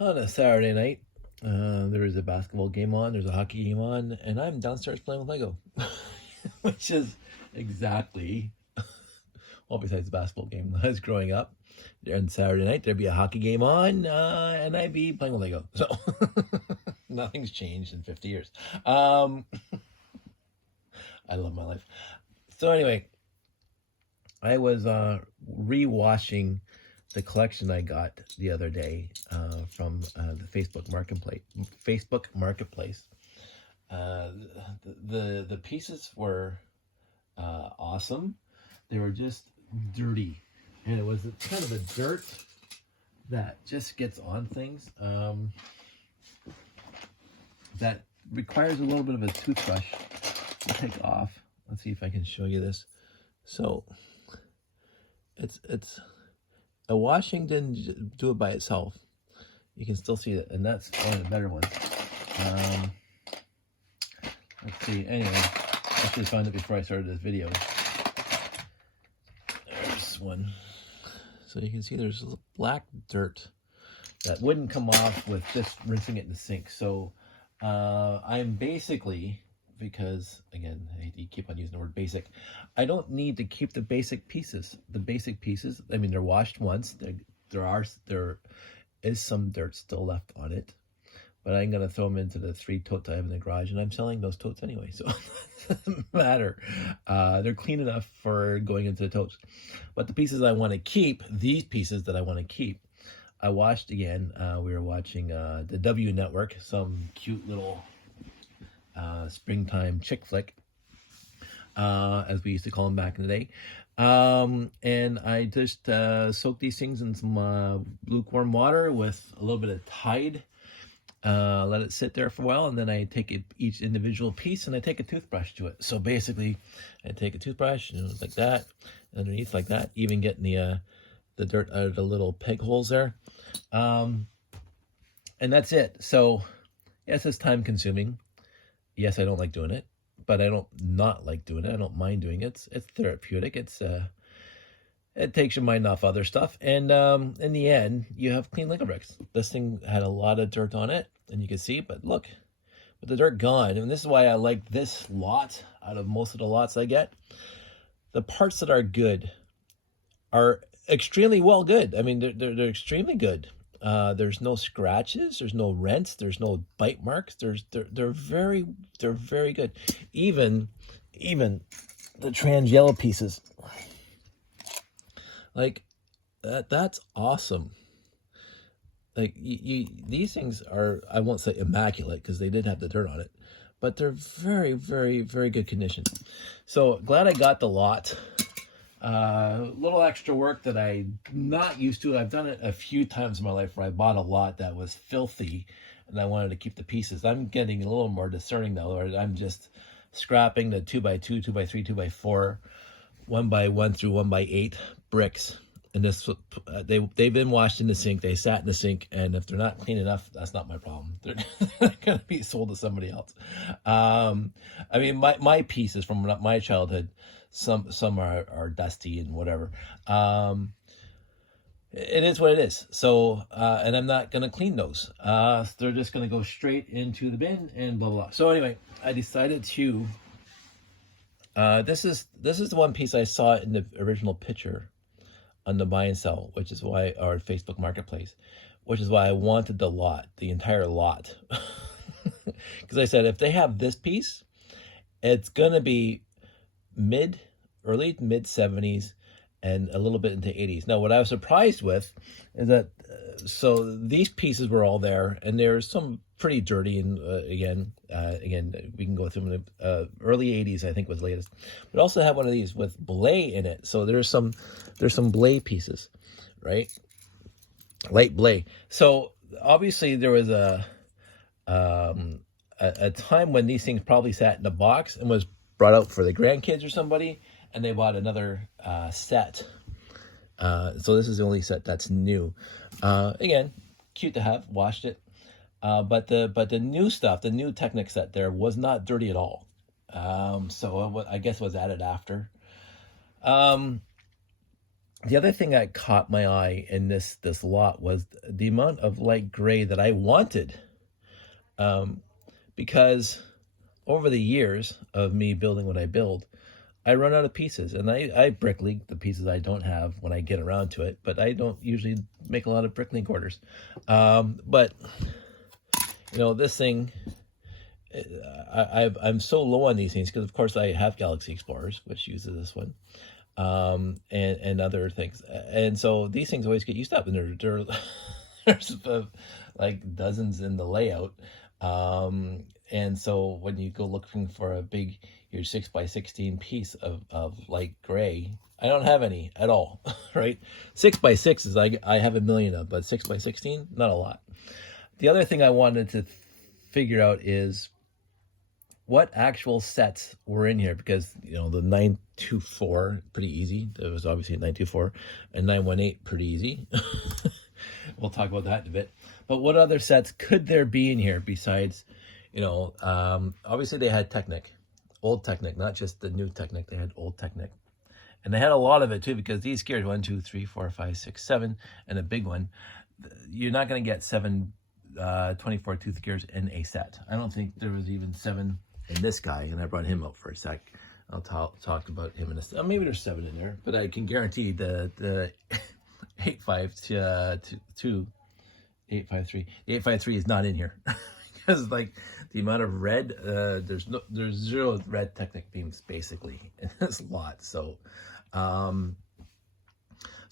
On a Saturday night, there is a basketball game on, there's a hockey game on, and I'm downstairs playing with Lego, which is exactly, well, besides the basketball game, when I was growing up, on Saturday night, there'd be a hockey game on, and I'd be playing with Lego. So nothing's changed in 50 years. Um, I love my life. So anyway, I was rewatching the collection I got the other day from the Facebook Marketplace. Facebook Marketplace. Uh, the pieces were awesome. They were just dirty, and it was kind of a dirt that just gets on things. That requires a little bit of a toothbrush to take off. Let's see if I can show you this. So it's a washing didn't do it by itself. You can still see it, and that's one of the better ones. Um, let's see. Anyway, I should have found it before I started this video. There's one. So you can see there's black dirt that wouldn't come off with just rinsing it in the sink. So I'm basically, because again, I keep on using the word basic, I don't need to keep the basic pieces. The basic pieces, I mean, they're washed once. There is some dirt still left on it, but I'm gonna throw them into the 3 totes I have in the garage, and I'm selling those totes anyway, so it doesn't matter. They're clean enough for going into the totes. But the pieces I want to keep, these pieces that I want to keep, I watched again. We were watching the W Network, some cute little springtime chick flick, as we used to call them back in the day. And I just soaked these things in some lukewarm water with a little bit of Tide. Let it sit there for a while, and then I take each individual piece and I take a toothbrush to it. So basically, I take a toothbrush and it's like that, underneath like that, even getting the dirt out of the little peg holes there. And that's it. So yes, it's time consuming. Yes, I don't like doing it, but I don't not like doing it. I don't mind doing it. It's therapeutic. It takes your mind off other stuff, and in the end, you have clean Lego bricks. This thing had a lot of dirt on it, and you can see, but look, with the dirt gone, and this is why I like this lot out of most of the lots I get. The parts that are good are extremely well good. I mean, they're extremely good. There's no scratches, there's no rents, there's no bite marks. They're very good. Even the trans yellow pieces, like that's awesome. Like these things are, I won't say immaculate because they did have the dirt on it, but they're very good condition. So glad I got the lot. Little extra work that I'm not used to. I've done it a few times in my life where I bought a lot that was filthy and I wanted to keep the pieces. I'm getting a little more discerning though, or I'm just scrapping the 2x2, 2x3, 2x4, 1x1 through 1x8 bricks. And this, they've been washed in the sink. They sat in the sink, and if they're not clean enough, that's not my problem. They're going to be sold to somebody else. I mean, my pieces from my childhood, some are dusty and whatever. It is what it is. So, and I'm not going to clean those. They're just going to go straight into the bin and blah, blah, blah. So anyway, I decided to, this is the one piece I saw in the original picture on the buy and sell, which is why, our Facebook Marketplace, which is why I wanted the lot, the entire lot. Because I said, if they have this piece, it's going to be early mid 70s and a little bit into 80s. Now, what I was surprised with is that, so these pieces were all there, and there's some pretty dirty, and again, we can go through them. Early 80s, I think, was latest. But also have one of these with blay in it. So there's some blay pieces, right? Light blay. So obviously there was a time when these things probably sat in a box and was brought out for the grandkids or somebody, and they bought another set. So this is the only set that's new. Again, cute to have, washed it. But the new stuff, the new Technic set there was not dirty at all. So I guess it was added after. The other thing that caught my eye in this lot was the amount of light gray that I wanted, um, because over the years of me building what I build, I run out of pieces, and I bricklink the pieces I don't have when I get around to it, but I don't usually make a lot of bricklink orders. But you know, this thing, I'm so low on these things because, of course, I have Galaxy Explorers, which uses this one, and other things, and so these things always get used up, and there's like dozens in the layout, and so when you go looking for a big, your 6x16 piece of light gray, I don't have any at all, right? 6x6 is I have a million of, but 6x16, not a lot. The other thing I wanted to figure out is what actual sets were in here, because you know the 924 pretty easy. There was obviously a 924 and 918 pretty easy. We'll talk about that in a bit. But what other sets could there be in here besides, you know, obviously they had Technic, old Technic, not just the new Technic. They had old Technic, and they had a lot of it too, because these gears 1, 2, 3, 4, 5, 6, 7, and a big one. You're not going to get 7 24 tooth gears in a set. I don't think there was even 7 in this guy, and I brought him up for a sec. I'll talk about him in a sec. Maybe there's 7 in there, but I can guarantee the 852 853 the 853 is not in here. Because like the amount of red, there's 0 red Technic beams basically in this lot. So I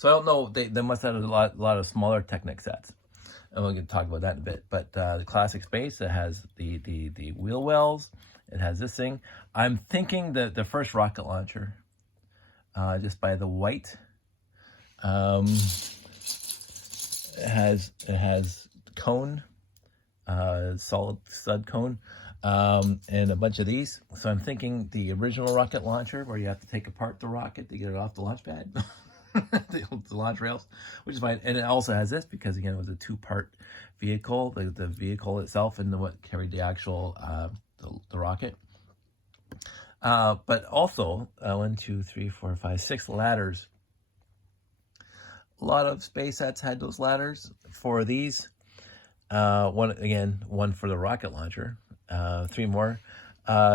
don't know, they must have a lot of smaller Technic sets, and we're going to talk about that in a bit. But the classic space, it has the wheel wells. It has this thing. I'm thinking that the first rocket launcher, just by the white, it has cone, solid stud cone, and a bunch of these. So I'm thinking the original rocket launcher, where you have to take apart the rocket to get it off the launch pad, the launch rails, which is fine. And it also has this because, again, it was a 2-part vehicle, the vehicle itself and what carried the actual the rocket. But also 1, 2, 3, 4, 5, 6 ladders. A lot of space sets had those ladders. For these, one for the rocket launcher, 3 more.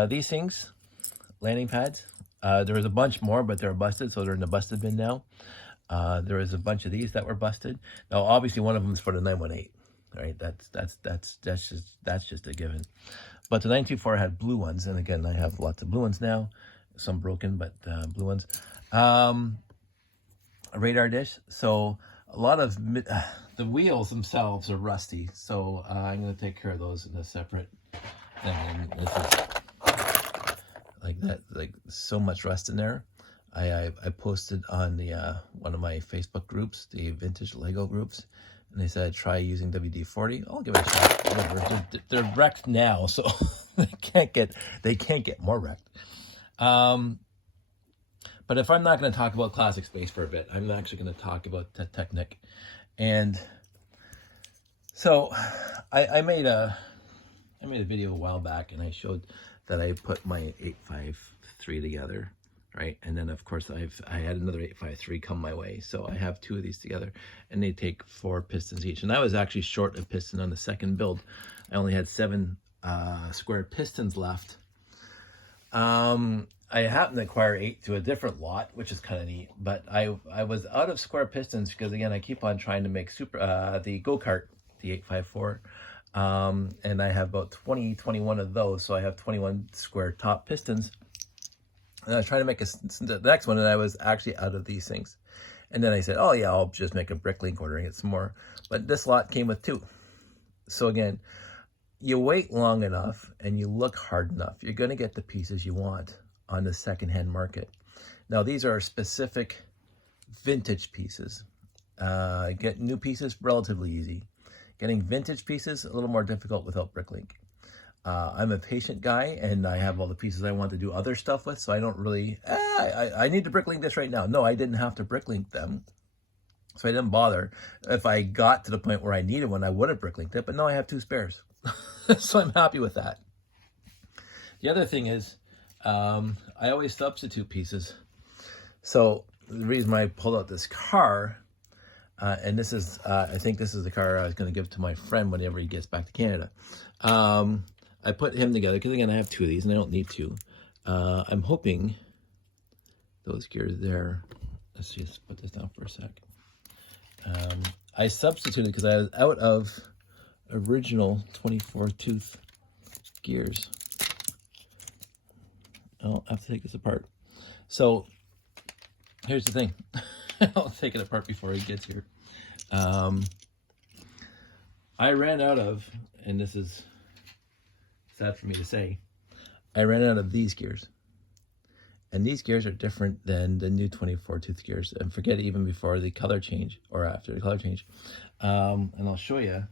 These things, landing pads. There was a bunch more, but they're busted, so they're in the busted bin now. There was a bunch of these that were busted. Now, obviously, one of them is for the 918. Right, that's just a given. But the 924 had blue ones, and again, I have lots of blue ones now. Some broken, but blue ones. A radar dish. So a lot of the wheels themselves are rusty. So I'm going to take care of those in a separate thing. And this is like that, like so much rust in there. I posted on the one of my Facebook groups, the vintage Lego groups, and they said try using WD-40. I'll give it a shot. Whatever. They're wrecked now, so they can't get more wrecked. But if I'm not going to talk about classic space for a bit, I'm actually going to talk about Technic. And so I made a video a while back, and I showed that I put my 853 together, right? And then of course I had another 853 come my way, so I have 2 of these together, and they take 4 pistons each. And I was actually short a piston on the second build. I only had 7 square pistons left. I happened to acquire 8 to a different lot, which is kind of neat. But I was out of square pistons because, again, I keep on trying to make the go-kart, the 854. And I have about 21 of those, so I have 21 square top pistons. And I was trying to make the next one, and I was actually out of these things. And then I said, oh, yeah, I'll just make a bricklink order and get some more. But this lot came with 2. So, again, you wait long enough and you look hard enough, you're going to get the pieces you want on the secondhand market. Now, these are specific vintage pieces. Get new pieces relatively easy. Getting vintage pieces a little more difficult without bricklink. I'm a patient guy, and I have all the pieces I want to do other stuff with, so I don't really, I need to bricklink this right now. No, I didn't have to bricklink them, so I didn't bother. If I got to the point where I needed one, I would have bricklinked it, but no, I have 2 spares. So I'm happy with that. The other thing is, I always substitute pieces. So the reason why I pulled out this car, and this is, I think this is the car I was going to give to my friend whenever he gets back to Canada. I put him together because, again, I have two of these and I don't need two. I'm hoping those gears there, let's just put this down for a sec. I substituted because I was out of original 24 tooth gears. I'll have to take this apart. So here's the thing. I'll take it apart before he gets here. I ran out of, and this is sad for me to say, I ran out of these gears. And these gears are different than the new 24 tooth gears. And forget it, even before the color change or after the color change. And I'll show you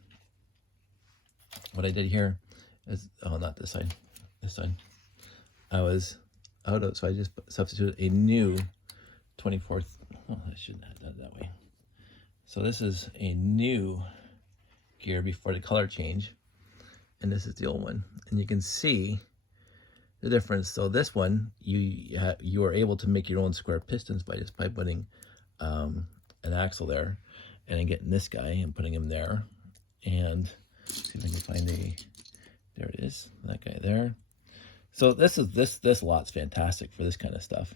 what I did here. Is, oh, not this side. This side. I was out of, so I just substituted a new 24. Oh, I shouldn't have done it that way. So this is a new gear before the color change, and this is the old one, and you can see the difference. So this one, you are able to make your own square pistons by just putting an axle there, and then getting this guy and putting him there, and see if I can find there it is, that guy there. So this lot's fantastic for this kind of stuff.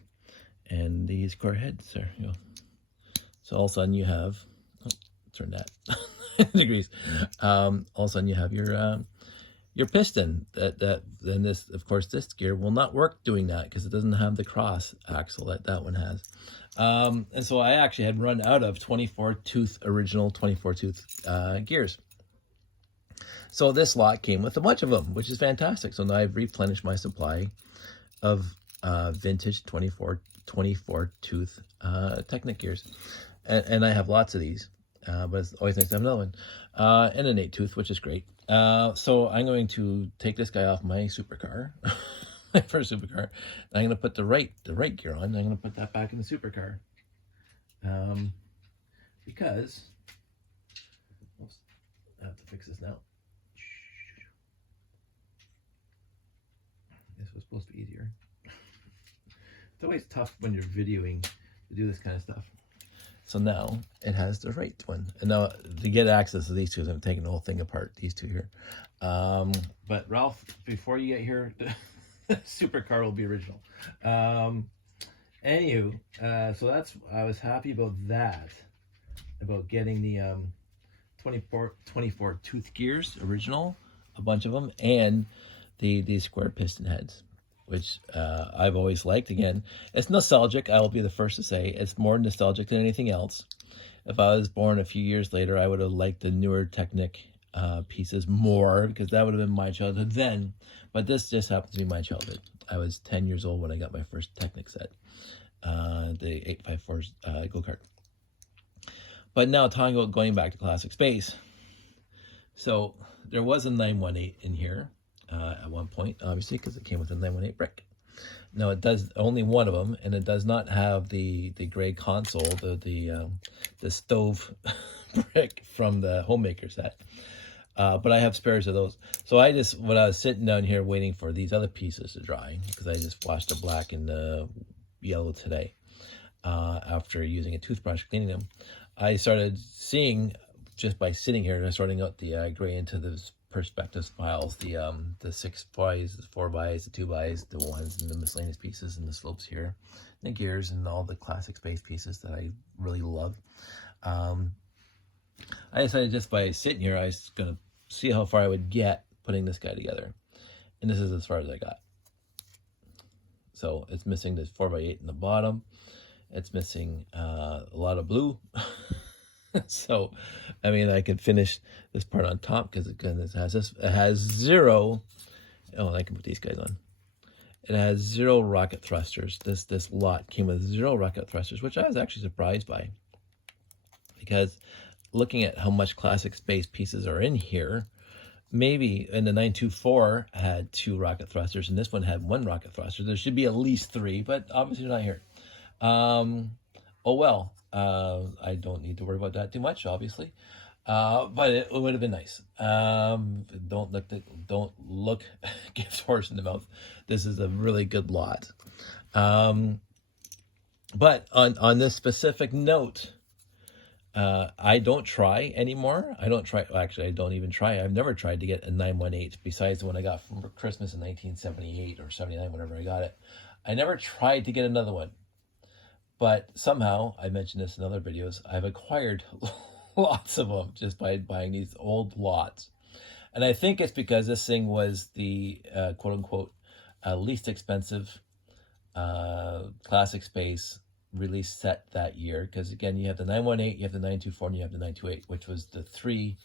And these square heads there, you know. So all of a sudden you have, oh, turn that degrees. All of a sudden you have your piston. Then this, of course, this gear will not work doing that because it doesn't have the cross axle that one has. And so I actually had run out of 24 tooth original 24 tooth gears. So this lot came with a bunch of them, which is fantastic. So now I've replenished my supply of vintage 24 tooth Technic gears. And I have lots of these, but it's always nice to have another one. And an 8 tooth, which is great. So I'm going to take this guy off my supercar, my first supercar. I'm going to put the right gear on. I'm going to put that back in the supercar. Because, oops, I have to fix this now. This was supposed to be easier. It's always tough when you're videoing to do this kind of stuff. So now it has the right one. And now to get access to these two, I'm taking the whole thing apart, these two here. But Ralph, before you get here, the supercar will be original. Anywho, so I was happy about that, about getting the 24 tooth gears, original, a bunch of them, and these square piston heads, which I've always liked. Again, it's nostalgic. I will be the first to say it's more nostalgic than anything else. If I was born a few years later, I would have liked the newer Technic pieces more because that would have been my childhood then. But this just happens to be my childhood. I was 10 years old when I got my first Technic set, the 854 go-kart. But now talking about going back to Classic Space. So there was a 918 in here. At one point, obviously, because it came with a 918 brick. Now it does only one of them, and it does not have the gray console, the stove brick from the Homemaker set. But I have spares of those. So when I was sitting down here waiting for these other pieces to dry, because I just washed the black and the yellow today, after using a toothbrush cleaning them, I started seeing, just by sitting here, sorting out the gray into this perspective files, the 6 bys, the 4 bys, the 2 bys, the ones, and the miscellaneous pieces, and the slopes here, the gears, and all the Classic Space pieces that I really love. I decided just by sitting here, I was going to see how far I would get putting this guy together. And this is as far as I got. So it's missing this 4x8 in the bottom. It's missing a lot of blue. So, I mean, I could finish this part on top because it has this. It has zero. Oh, and I can put these guys on. It has 0 rocket thrusters. This lot came with 0 rocket thrusters, which I was actually surprised by. Because looking at how much Classic Space pieces are in here, maybe in the 924 had 2 rocket thrusters, and this one had 1 rocket thruster. There should be at least 3, but obviously they're not here. Oh well. I don't need to worry about that too much, obviously, but it would have been nice. Don't look gift horse in the mouth. This is a really good lot. But on this specific note, I don't try anymore. I don't try. Well, actually, I don't even try. I've never tried to get a 918 besides the one I got for Christmas in 1978 or 79, whenever I got it. I never tried to get another one. But somehow, I mentioned this in other videos, I've acquired lots of them just by buying these old lots. And I think it's because this thing was the quote unquote least expensive classic space release set that year. Because again, you have the 918, you have the 924, and you have the 928, which was the three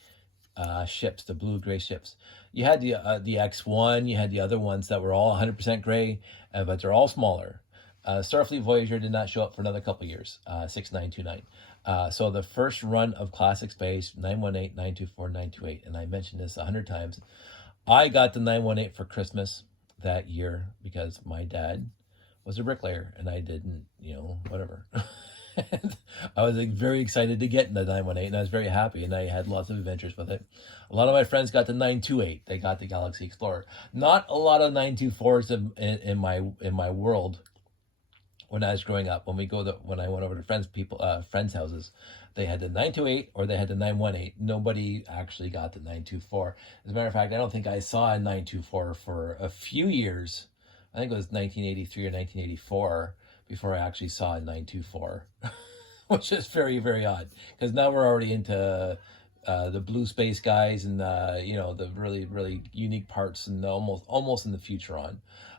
ships, the blue gray ships. You had the X1, you had the other ones that were all 100% gray, but they're all smaller. Starfleet Voyager did not show up for another couple years, 6929. So the first run of classic space, 918, 924, 928, and I mentioned this 100 times. I got the 918 for Christmas that year because my dad was a bricklayer and I didn't, whatever. And I was very excited to get in the 918 and I was very happy and I had lots of adventures with it. A lot of my friends got the 928. They got the Galaxy Explorer. Not a lot of 924s in my world. When I was growing up, when I went over to friends' houses, they had the 928 or they had the 918. Nobody actually got the 924. As a matter of fact, I don't think I saw a 924 for a few years. I think it was 1983 or 1984 before I actually saw a 924, which is very, very odd because now we're already into the blue space guys and the really, really unique parts and almost in the Futuron.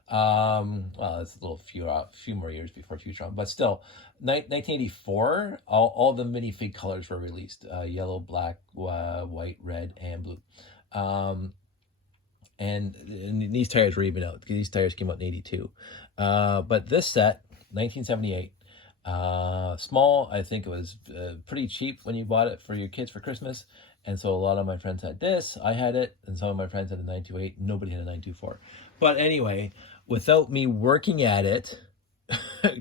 Well, it's a little few more years before Futuron, but still, 1984, all the minifig colors were released: yellow, black, white, red, and blue. And these tires were even out. These tires came out in 82. But this set, 1978, small. I think it was pretty cheap when you bought it for your kids for Christmas. And so a lot of my friends had this. I had it, and some of my friends had a 928. Nobody had a 924. But anyway, without me working at it,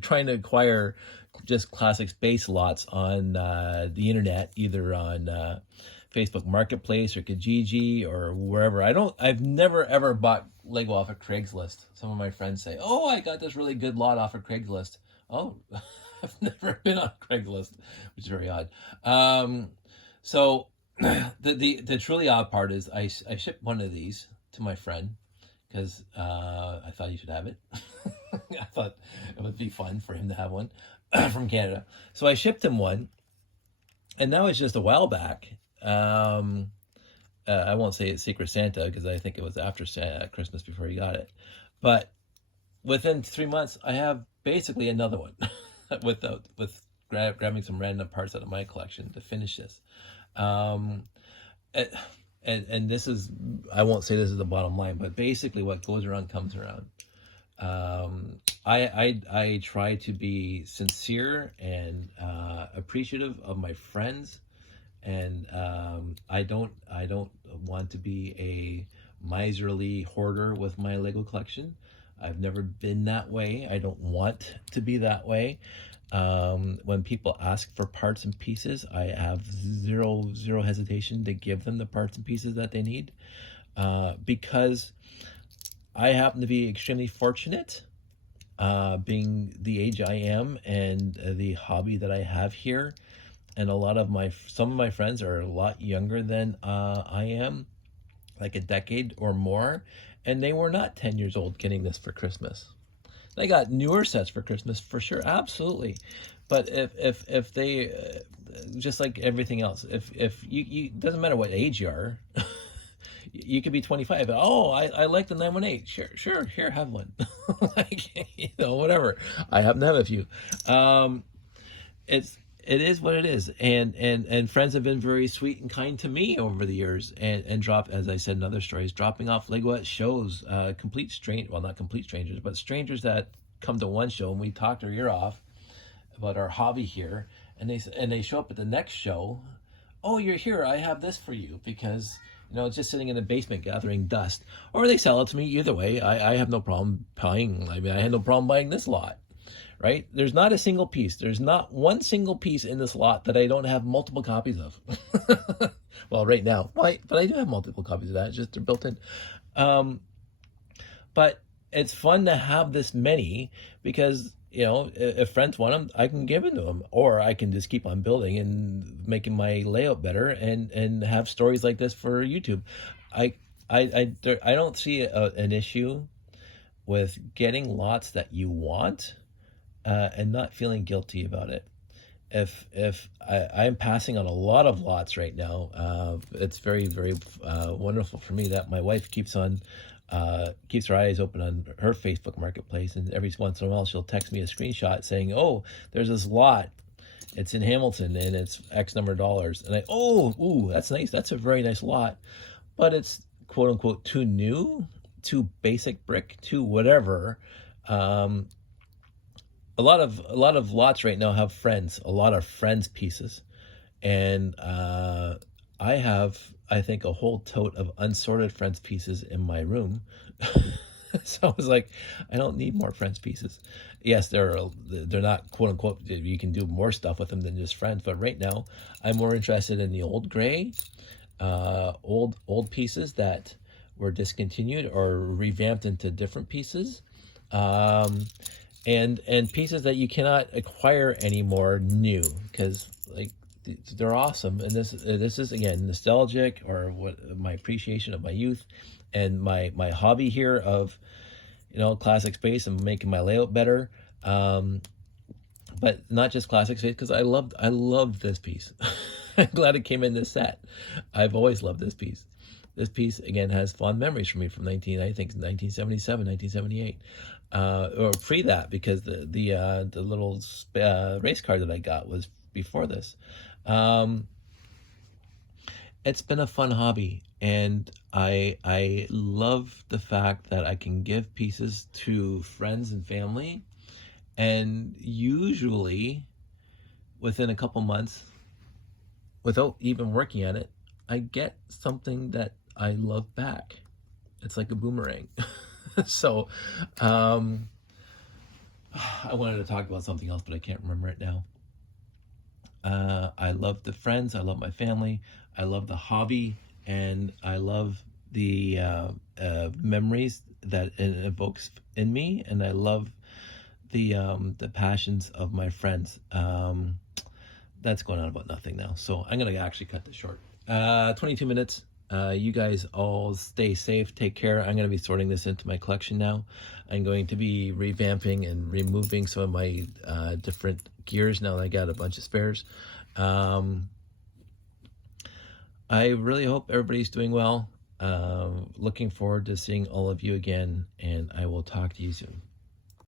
trying to acquire just classic space lots on the internet, either on Facebook Marketplace or Kijiji or wherever. I've never ever bought Lego off of Craigslist. Some of my friends say, "Oh, I got this really good lot off of Craigslist." Oh, I've never been on Craigslist, which is very odd. So the truly odd part is I shipped one of these to my friend because I thought he should have it. I thought it would be fun for him to have one from Canada. So I shipped him one, and that was just a while back. I won't say it's Secret Santa because I think it was after Christmas before he got it. But within 3 months, I have basically another one with grabbing some random parts out of my collection to finish this. And this is, I won't say this is the bottom line, but basically what goes around comes around. I try to be sincere and appreciative of my friends, and I don't want to be a miserly hoarder with my Lego collection. I've never been that way. I don't want to be that way. When people ask for parts and pieces, I have zero hesitation to give them the parts and pieces that they need, because I happen to be extremely fortunate, being the age I am and the hobby that I have here. And some of my friends are a lot younger than I am, like a decade or more, and they were not 10 years old getting this for Christmas. They got newer sets for Christmas for sure, absolutely. But if they, just like everything else, if you doesn't matter what age you are, you could be 25. Oh, I like the 918. Sure, here, have one. Like, whatever. I happen to have a few. It is what it is, and friends have been very sweet and kind to me over the years, and drop, as I said in other stories, dropping off Lego at shows, not complete strangers, but strangers that come to one show and we talk their ear off about our hobby here, and they show up at the next show. Oh, you're here, I have this for you, because it's just sitting in the basement gathering dust, or they sell it to me. Either way, I have no problem buying. I had no problem buying this lot. Right? There's not a single piece. There's not one single piece in this lot that I don't have multiple copies of. Well, right now, but I do have multiple copies of that. It's just they're built in. But it's fun to have this many because, if friends want them, I can give them to them, or I can just keep on building and making my layout better, and have stories like this for YouTube. I I don't see an issue with getting lots that you want, and not feeling guilty about it. If I'm passing on a lot of lots right now, it's very, very wonderful for me that my wife keeps her eyes open on her Facebook Marketplace, and every once in a while she'll text me a screenshot saying, "Oh, there's this lot. It's in Hamilton and it's X number of dollars." And ooh, that's nice. That's a very nice lot, but it's quote unquote too new, too basic brick, too whatever. Um, a lot of lots right now have a lot of friends pieces, and I have, I think, a whole tote of unsorted friends pieces in my room. So I was like, I don't need more friends pieces. Yes, they're not quote unquote, you can do more stuff with them than just friends, but right now I'm more interested in the old gray, old pieces that were discontinued or revamped into different pieces. Um, and pieces that you cannot acquire anymore new, because like they're awesome. And this is again nostalgic, or what my appreciation of my youth and my hobby here of classic space and making my layout better. But not just classic space, because I loved this piece. I'm glad it came in this set. I've always loved this piece. This piece again has fond memories for me from 1977, 1978, or pre that, because the little race car that I got was before this. Um, it's been a fun hobby, and I love the fact that I can give pieces to friends and family, and usually within a couple months, without even working at it, I get something that I love back. It's like a boomerang. So, I wanted to talk about something else, but I can't remember it now. I love the friends. I love my family. I love the hobby, and I love the memories that it evokes in me, and I love the passions of my friends. That's going on about nothing now, so I'm gonna actually cut this short. 22 minutes. You guys all stay safe, take care. I'm going to be sorting this into my collection now. I'm going to be revamping and removing some of my different gears now that I got a bunch of spares. I really hope everybody's doing well. Looking forward to seeing all of you again, and I will talk to you soon.